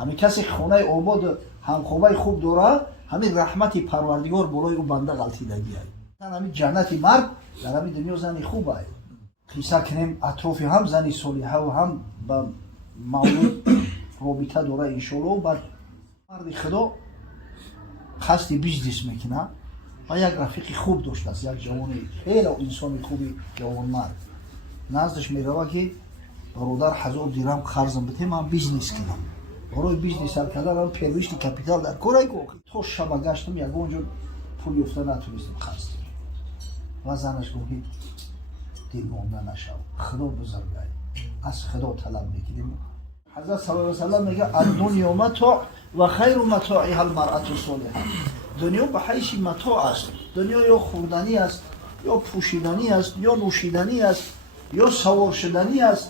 ҳамин касе хонаи обод ҳамхобаи хуб дора, ҳамин раҳмати парвардигор болои ӯ банда ғалтидагиай. ҳамин ҷаннати мард дар ҳамин дунё зани хубай. қисса кунем атрофи ҳам зани солиҳаву ҳам ба мавлуд робита дора иншоаллоҳ. ба марди худо қасди бизнес мекунад ва як рафиқи хуб доштааст, як ҷавони хело инсони хуби ҷавонмард. наздаш мерава ки бародар 1000 дирҳам қарзам бите, ман бизнес кунам. барои бизнес ҳар кардан первишти капитал дар корай ко то шаба гаштам ягон ҷо пул ёфта натунистам қарз. ва занаш гуфт дилмонда нашав, худо бузургай, аз худо талаб мекунем. ҳазрат саллаллоҳу алайҳи ва саллам мега ад-дунё матоъ ва хайру матоъиҳа ал-маръату солиҳа. дунё ба ҳайси матоъ аст. дунё ё хӯрданӣ аст, ё пӯшиданӣ аст, ё нӯшиданӣ аст, ё савор шуданӣ аст,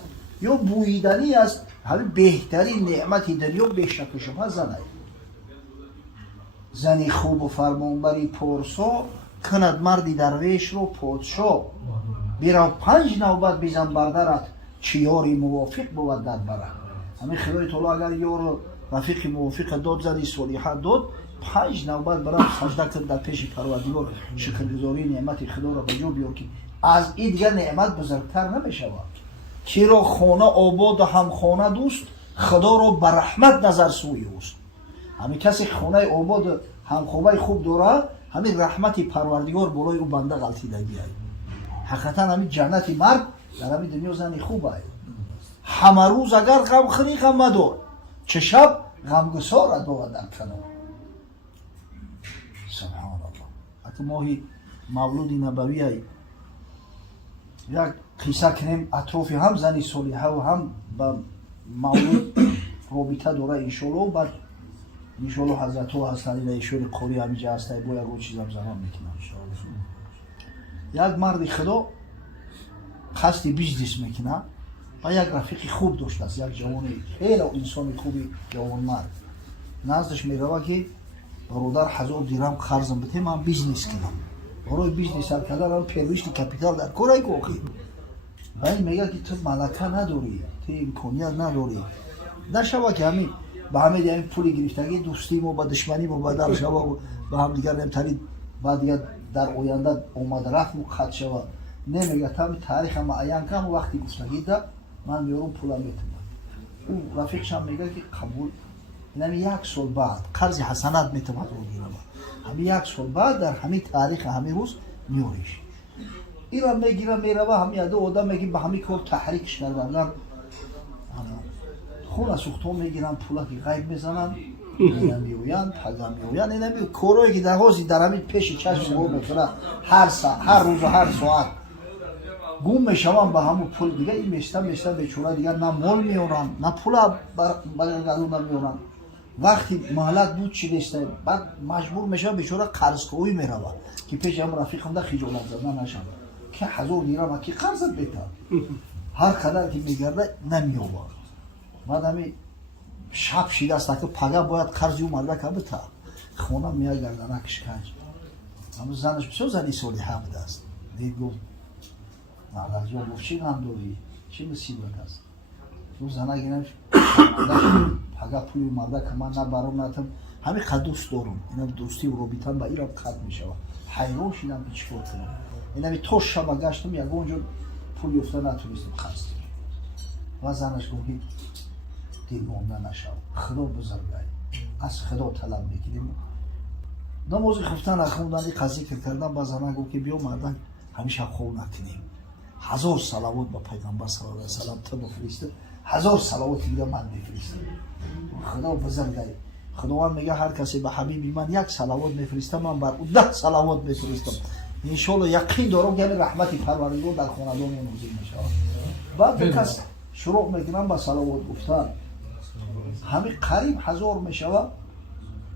ё бӯиданӣ аст. ҳамин беҳтарин неъмати дунё бешаку шубҳа занай. зани хубу фармонбари порсо кунад марди дарвешро подшо. бирав 5 навбат бизан бар дарат, чӣ ёри мувофиқ буд дар барат. ҳамин худои таоло агар ёру рафиқи мувофиқа дод, зани солиҳа дод, 5 навбат барам сажда кун дар пеши парвардигор, шукргузории неъмати худоро ба ҷо биёр ки аз ин дигар неъмат бузургтар намешавад. киро хона ободу ҳамхона дӯст, худоро ба раҳмат назар сӯи ӯст. ҳамин касе хонаи ободу ҳамхобаи хуб дора, ҳамин раҳмати парвардигор болои ӯ банда ғалтидагиай. ҳақиқатан ҳамин ҷаннати мард дар ҳамин дунё зани хубай. ҳама рӯз агар ғамхӯрӣ ғам мадор, чӣ шаб ғамгусорат бовад дар канор. субҳаналлоҳ. ҳатто моҳи мавлуди набавиай як қисса кунем атрофи ҳам зани солиҳаву ҳам ба мавлуд робита дора иншоаллоҳ. ба иншоаллоҳ ҳазратҳо ҳастанд ва ишори қори ҳамиҷа ҳастай, бо ягон чизам замон мекунам. як марди худо қасди бизнес мекунад ва як рафиқи хуб доштааст, як ҷавони хело инсони хуби ҷавонмард. наздаш мерава ки бародар 1000 дирҳам қарзам бите, ман бизнес кунам. барои бизнес ҳар кардан первишти капитал дар корай ко охир. ва ин мега ки ту малака надорӣ, ту имконият надорӣ. нашава ки ҳамин ба ҳамин ҳамин пули гирифтагӣ дӯстӣ мо ба душманӣ мо бадал шава, ба ҳамдигар намтарид баъд дигар дар оянда омад рафт мо хат шава. немега там таъриха муайян кам, вақти гуфтагӣ да ман меёрам пула метавонам. ӯ рафиқшам мега ки қабул. ин як сол баъд қарзи ҳасанат метавонад гирам. ҳамин як сол баъд дар ҳамин таърих ҳамин рӯз меёриш. инам мегирам мерава, ҳамин яду одам меги ба ҳамин кор таҳрикш кардан. хуна сӯхтҳо мегиранд, пула ки ғайб мезананд, ина меоянд, пага меоянд. ина корое ки ҳозир дар ҳамин пеши чашми мо мекунад, ҳар рӯзу ҳар соат гум мешаванд ба ҳамун пул. дигар ин места бечора дигар на мол меоранд, на пула баргаду намеоранд. вақти маҳлат буд чӣ неста, баъд маҷбур мешавад бечора қарзхоҳӣ меравад ки пеши ҳамун рафиқамда хиҷолат зада нашавад ки 1000 дирҳам ки қарзат бета. ҳар қадар ки мегарда намеёбад. баъд ҳамин шаб шидаст ки пага бояд қарзи ӯ мардака бита. хона меягардана кишканҷ. ҳамун занаш бисёр зани солиҳа будааст. дид гуфт мардакҷон, гуфт чӣ ғам дорӣ, чӣ мусибат аст? гуфт зана гирам пага пули мардака ман набарам натам, ҳамин қад дӯст дорам. инам дӯстиву робитам ба ирам қат мешавад. ҳайрон шидам ки чӣ кор кунам. инами то шаба гаштам ягон ҷо пул ёфта натунистам қарз. ва занаш гуфт дилмонда нашав, худо бузургай, аз худо талаб мекунем. намози хуфтан ахондани қазикр кардан ба зана гуфт ки биё мардак ҳамеша хоб накунем. 1000 салавот ба пайғамбар саллаллоҳу алайҳи ва саллам ту мефиристӣ, 1000 салавоти дига ман мефиристам. худо бузургай. худованд мега ҳар касе ба ҳабиби ман як салавот мефиристам, ман бар ӯ 10 салавот мефиристам. иншоаллоҳ яқин дорам ки ҳамин раҳмати парвардигор дар хонадон нозил мешавад. баъд кас шуруъ мекунам ба салавот гуфтан. ҳамин қариб 1000 мешавад.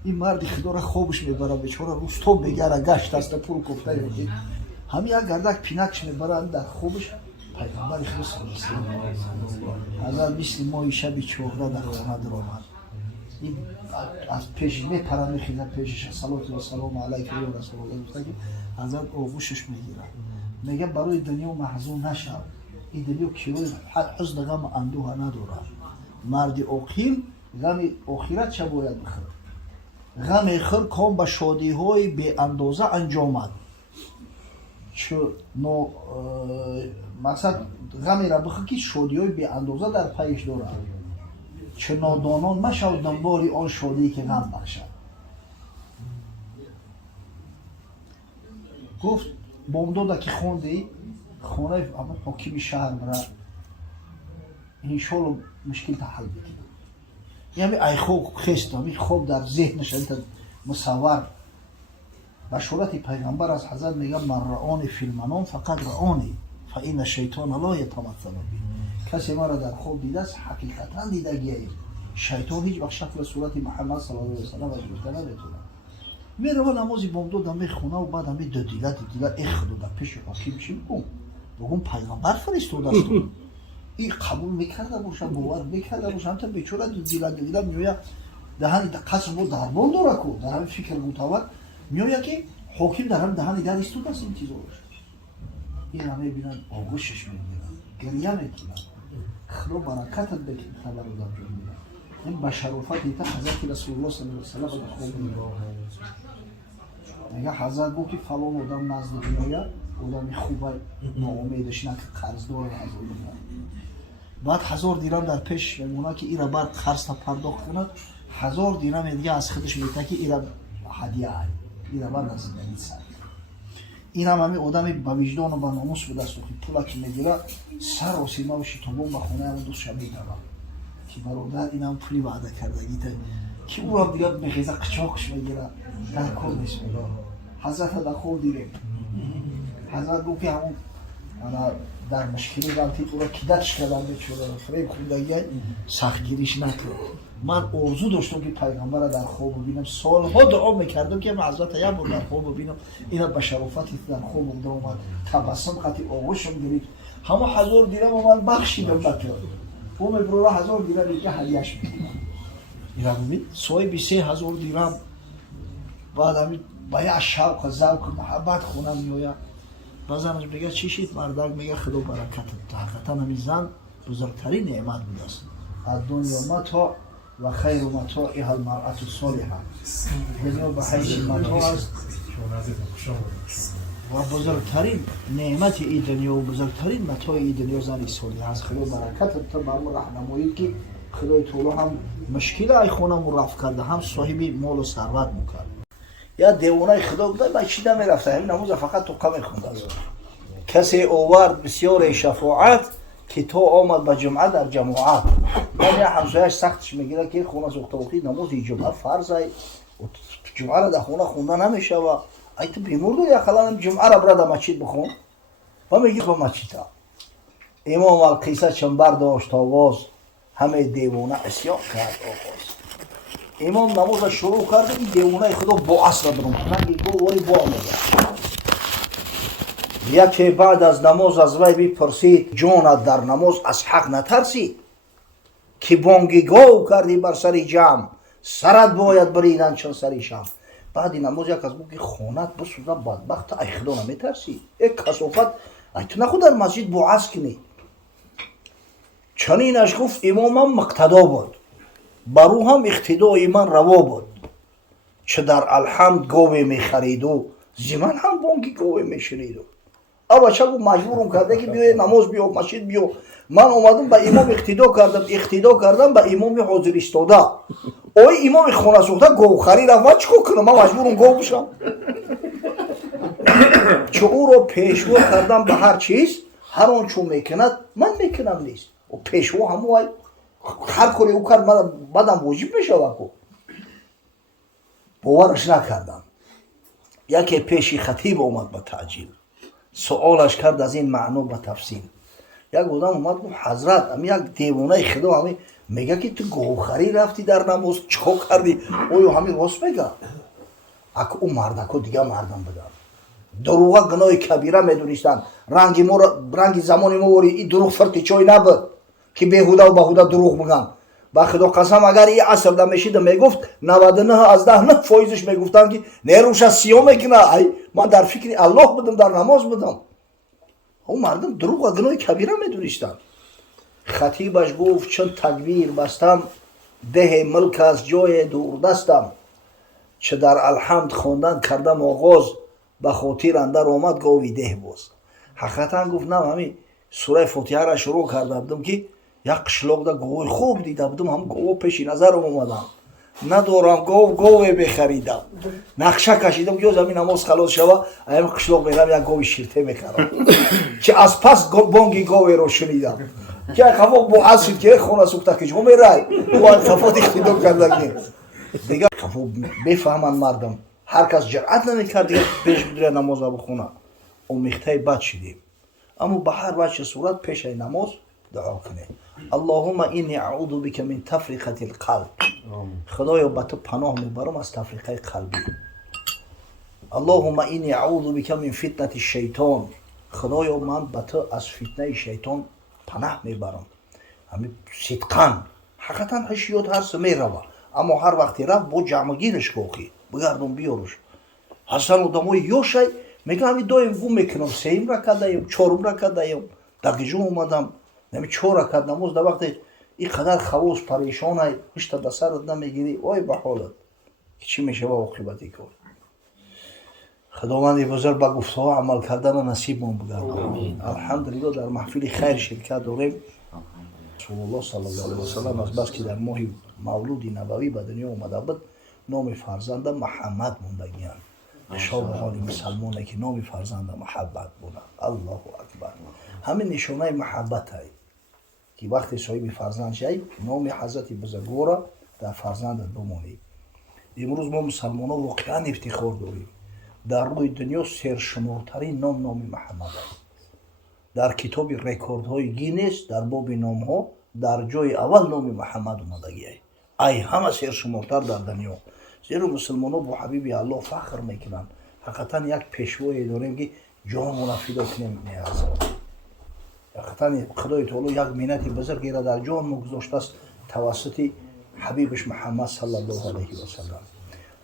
ин марди худоро хобиш мебарад, бечора рӯзтоб мегара гашт аста пул кофта ёки ҳамин як гардак пинакш мебаранд дар хобиш. пайғамбари худо ҳазрат мисли моҳи шаби 14 дар хона дуромад. ин аз пеш мепарад, мехизад пешиш салоту ва салому алайка ё расулаллоҳ гуфта ки ҳазрат оғӯшаш мегирад. мега барои дунё маҳзун нашав. ин дунё кирои ҳузну ғаму андӯҳа надорад. марди оқил غم آخرت چه باید بخورد؟ غم خور کام به شادی های بی اندازه انجامد. مقصد غمی را بخور که شادی های بی اندازه در پیش دارد. چه نادانان مشو دنبال آن شادی که غم بخشد. گفت بامداده که خوندی خانه حاکم شهر برا انشالله مشکل تا حل بکنه. یعنی ای خوب خست همی خوب در ذهنش مصور بشارت پیغمبر از حضرت میگه من رآنی فی المنام فقط رآنی فإن الشیطان لا یتمثل بی. کسی ما را در خواب دیده است حقیقتا دیدگیه. شیطان هیچ وقت شکل صورت محمد صلی الله علیه و سلم از گرفته نمیتونه. میره و نمازی بامداد همی خونه و بعد همی دیده ای خدا در پیش حاکم شیم بگم پیغمبر فرستاده است. این قبول میکرده باشم باور میکرده باشم تا بیچاره دیده میویا دهانی قصر بود دربان داره کو در همین فکر متوت میویا که حاکم در هم دهانی در استود است این چیزا باشه. این همه بینن آغوشش میگیرن گریه میکنن خدا برکتت بکن تبرک در میگن. این به شرافت ایتا حضرت رسول الله صلی الله علیه و سلم خوب میگه میگه حضرت گفت که فلان آدم نزد میآید آدم خوبه ناامیدش نه که قرض داره حضرت میگه. بعد 1000 درم در پیش میمونه که ایرا بر قرض تا پرداخت کنه 1000 درم دیگه از خودش میده که ایرا هدیه ای ایرا بر نزدیک سر. این هم همین آدمی با وجدان و با ناموس به دست که پولا که میگیره سر و سیما و شیطان به خونه هم دوست شب میداره که برادر این هم پولی وعده کرده گیته که او هم دیگه میخیزه قچاقش میگیره در کار نیست میگه. حضرت در خور دیره حضرت گفت که همون در مشکلی رمتی تو را کدتش کردم به چوره فریب خوندگی سختگیریش نکرد. من آرزو داشتم که پیغمبر را در خواب ببینم. سالها دعا میکردم که من حضرت یک بار در خواب ببینم. اینا به شرافتی در خواب بوده اومد تبسم قطعی آغوشم گرفت همه 1000 درم من بخشیدم بکر اون برو 1000 درم دیگه هدیهش میدونم. اینا ببین صاحب 3000 درم بعد همین با یه شوق و ذوق و محبت خونم میآید. بازم میگه چی شید مردک میگه خدا برکت حقیقتا همین زن بزرگترین نعمت بوده است. از دنیا متاع و خیر متاعها المرأة الصالحه. دنیا به حیث متاع است و بزرگترین نعمت این دنیا و بزرگترین متاع این دنیا زن صالحه است. خدا برکت تا به ما راهنمایی که خدای تعالی هم مشکل ای خونم رفع کرده هم صاحب مال و ثروت میکرد. یا دیوانه خدا بوده بچی نمیرفته همین نماز فقط تو کم خونده است. کسی آورد بسیار شفاعت که تو آمد به جمعه در جماعت. من یه همسایش سختش میگیره که خونه سوخته وقتی نماز جمعه فرض ای جمعه را در خونه خونده نمیشه و ای تو بیمور دو یا خلانم جمعه را برای در مسجد بخون و میگی با مسجد ها امام القیصه چنبر داشت آواز همه دیوانه اسیان کرد آواز. امام نماز شروع کرده این دیوانه خدا با اصل برون نگی گو وری با آمده. یکی بعد از نماز از وی بپرسید جانت در نماز از حق نترسید که بانگیگاه کردی بر سر جمع سرت باید بریدن چون سری شم. بعد نماز یک از بگی خونت بسوزه بدبخت ای خدا نمیترسی یک کسافت ای تو نخود در مسجد بعث کنی. چنینش گفت امامم مقتدا بود برو هم اقتدای من روا بود چه در الحمد گاوی میخرید و زمن هم بانگی گاوی میشنید. اما چه گفت مجبورم کرده که بیای نماز بیو مسجد بیو. من اومدم به امام اقتدا کردم به امام حاضر ایستاده. اوی امام خونه سوخته گوخری رفت چیکار کنم من مجبورم گو بشم. چه او رو پیشوا کردم به هر چیز هر آن چون میکند من میکنم نیست و پیشوا همو هر کاری او کرد من بعدم واجب میشه وکو باورش نکردم. یکی پیشی خطیب اومد به تعجیل سوالش کرد از این معنا به تفصیل. یک آدم اومد گفت حضرت هم یک دیوانه خدا همی میگه که تو گوخری رفتی در نماز چیکار کردی؟ اویو همین راست میگه. اگه اون مردکو دیگه مردم بدن دروغ گناه کبیره میدونستن. رنگ زمان ما وری این دروغ فرقی چای نبود که بیهوده و بهوده دروغ میگن. با خدا قسم اگر این عصر ده میشید میگفت 99 از 10 فایزش میگفتن که نیروش از سیاه میکنه. ای من در فکر الله بدم در نماز بدم. اون مردم دروغ و گناه کبیره میدونستن. خطیبش گفت چون تکبیر بستم ده ملک از جای دوردستم، چه در الحمد خواندن کردم آغاز، به خاطر اندر آمد گاوی ده باز. حقیقتا گفتم همین سوره فاتحه را شروع کرده بودم که یک قشلاق ده گاوی خوب دیده بودم، هم گاو پیش نظرم اومدم، ندارم گاوی بخریدم، نقشه کشیدم که زمین نماز خلاص شود ایم قشلاق میرم یک گاوی شیرته میخرم که از پس بانگی گاوی رو شنیدم که خفا با اصل که خونه سوخته که جمعه رای با خفات اختیدام کردن دیگه خفا بفهمن مردم. هر کس جرأت نمیکرد دیگه پیش بدره نماز بخونه. اومیخته بد شدیم. اما به هر وجه صورت پیش نماز دعا کنه. اللهم اینی اعوذ بک من تفریقة القلب. خدایا به تو پناه میبرم از تفریقه قلبی. اللهم اینی اعوذ بک من فتنة الشیطان. خدایا من به تو از فتنه شیطان پناه میبرم. همین صدقاً حقیقتا حشیات هست میروه، اما هر وقتی رفت با جمعگیرش کوخی بگردم بیارش. هستن آدمای یوشای میگه همین دایم گم میکنم، سیم رکعت دایم، چهارم رکعت دایم، دقیقا اومدم نمی 4 رکعت نماز. در وقتی اینقدر خواص پریشان های پشت به سرت نمیگیری، وای به حالت که چی میشه با عاقبتی کار. خداوند بزرگ به گفته ها عمل کردن نصیبمون بگردان. الحمدلله در محفل خیر شرکت داریم. رسول الله صلی الله علیه و سلم از بس که در ماه مولود نبوی به دنیا اومده بود، نام فرزند محمد موندگیان. شاه حال مسلمانه که نام فرزند محبت بودن. الله اکبر. همین نشانه محبت های که وقتی صاحب فرزند شای نام حضرت بزرگوار در فرزندت بمونی. امروز ما مسلمان ها واقعا افتخار داریم. در روی دنیا سرشمارترین نام محمد است. در کتاب رکورد های گینس در باب نام ها در جای اول نام محمد اومدگی است. ای همه سرشمارتر در دنیا. زیرا مسلمان ها با حبیب الله فخر میکنن. حقیقتا یک پیشوایی داریم که جانمون فدا کنیم نیاز. حقیقتا خدای تعالی یک منتی بزرگی را در جان گذاشته است توسط حبیبش محمد صلی الله علیه و سلم.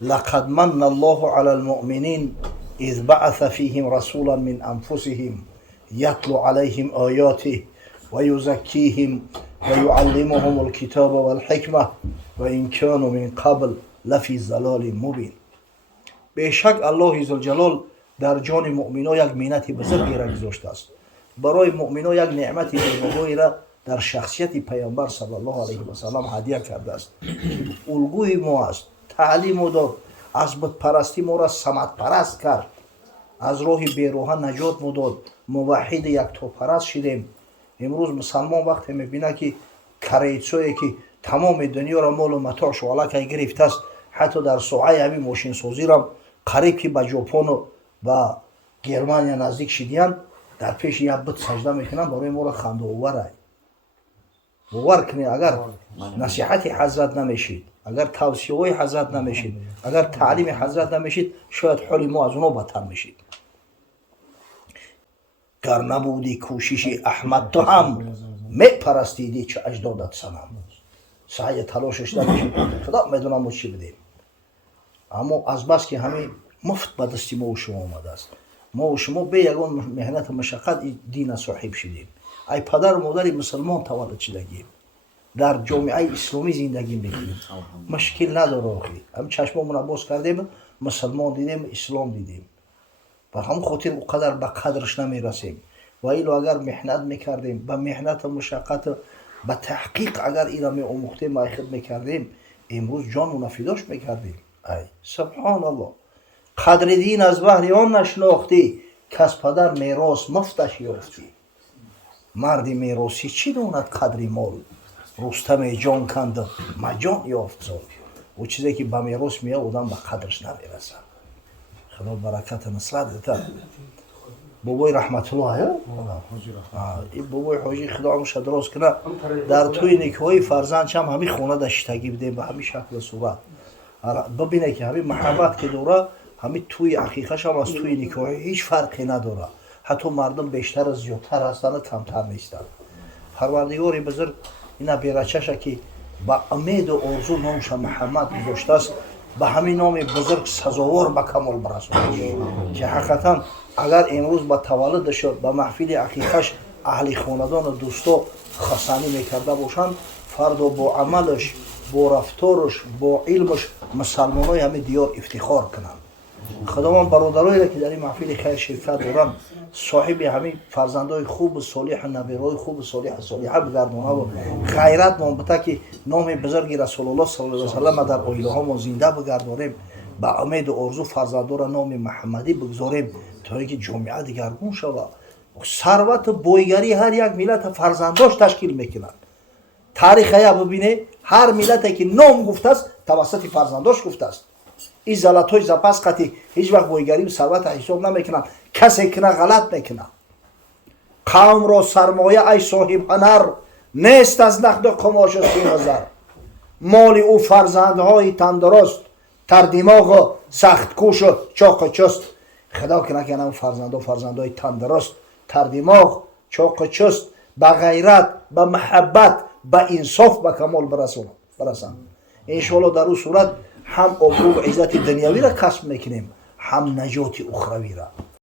لقد من الله على المؤمنین اذ بعث فیهم رسولا من انفسهم یتلو علیهم آیاته و یزکیهم و یعلمهم الکتاب والحکمه و ان كانوا من قبل لفی ضلال مبین. بیشک الله ذوالجلال در جان مؤمنان یک منت بزرگی را گذاشته است. برای مؤمنان یک نعمت بزرگی را در شخصیت پیامبر صلی الله علیه و سلم هدیه کرده است. الگوی ما است، تعلیم داد، از بت پرستی ما را صمد پرست کرد، از راه بیروها نجات داد، موحد یکتا پرست شدیم. امروز مسلمان وقتی میبینه که کریتسوی که تمام دنیا را مال و متاعش و علاقه گرفته است، حتی در ساحه همین ماشین سازی را قریب که به ژاپن و به گرمانیا نزدیک شدیان، در پیش یک بت سجده میکنن. برای ما را خنده آوره. باور کنید اگر نصیحت حضرت نمیشید، اگر توصیه های حضرت نمیشید، اگر تعلیم حضرت نمیشید، شاید حال ما از اونها بدتر میشید. گر نبودی کوشش احمد تو هم میپرستیدی چه اجدادت صنم. سعی تلاشش نمیشید، خدا میدونه ما چی بدیم. اما از بس که همین مفت به دست ما و شما آمده است، ما و شما به یگان مهنت و مشقت دین صاحب شدیم. ای پدر و مادر مسلمان تولد شدگیم، در جامعه اسلامی زندگی میکنیم، مشکل نداره. آخی هم چشممون رو باز کردیم، مسلمان دیدیم، اسلام دیدیم، و هم خاطر اونقدر به قدرش نمیرسیم. و ایلو اگر محنت میکردیم، به محنت و مشقت به تحقیق اگر اینا می آموختیم و خدمت میکردیم، امروز جانمون فداش میکردیم. ای سبحان الله. قدر دین از بهر آن نشناختی، کس پدر میراث مفتش یافتی. مردی میراثی چی داند قدر مال، رستم جان کند مجان یافت زال. او چیزی که به میراث میاد آدم به قدرش نمیرسه. خدا برکت نصرت ده. بابای رحمت الله این بابای حاجی خدا همش دراز کنه، در توی نکاحی فرزندش هم همین خونه داشتگی بده به همین شکل و صورت. ببینه که همین محبت که داره، همین توی عقیقش هم از توی نکاحی هیچ فرقی نداره. حتی مردم بیشتر از زیادتر هستن و کمتر نیستن. پروردگار بزرگ اینا بیرچشه که با امید و آرزو نامش محمد گذاشته است، به همین نام بزرگ سزاوار به کمال برسونه. که حقیقتا اگر امروز با تولدش به محفل عقیقش اهل خاندان و دوستا خواستنی میکرده باشند، فردا با عملش با رفتارش با علمش مسلمان های همه دیار افتخار کنند. خداوند برادرایی را که در این محفل خیر شرکت دارن صاحب همین فرزندای خوب و صالح، نبیرای خوب و صالحه بگردونه و خیرت منبته که نام بزرگ رسول الله صلی الله علیه و سلم در عائله ها ما زنده بگردانیم، به امید و آرزو فرزندا را نام محمدی بگذاریم تا اینکه جامعه دگرگون شود. ثروت و بویگری هر یک ملت فرزنداش تشکیل میکنند. تاریخ ها ببینه هر ملتی که نام گفته است توسط فرزنداش گفته است. این زلطای زپس قطعی هیچ وقت بویگری و ثروت حساب نمیکنن. کسی کنه غلط میکنه. قوم را سرمایه ای صاحب هنر نیست از نقد و قماش و سینه‌زر. مال او فرزندهای تندرست تر دماغ و سخت کوش و چاق چست. خدا کنه که اون فرزندهای تندرست تر دماغ چاق چست به غیرت به محبت به انصاف به کمال برسن. انشاءالله در اون صورت هم آبرو و عزت دنیوی را کسب میکنیم، هم نجات اخروی را.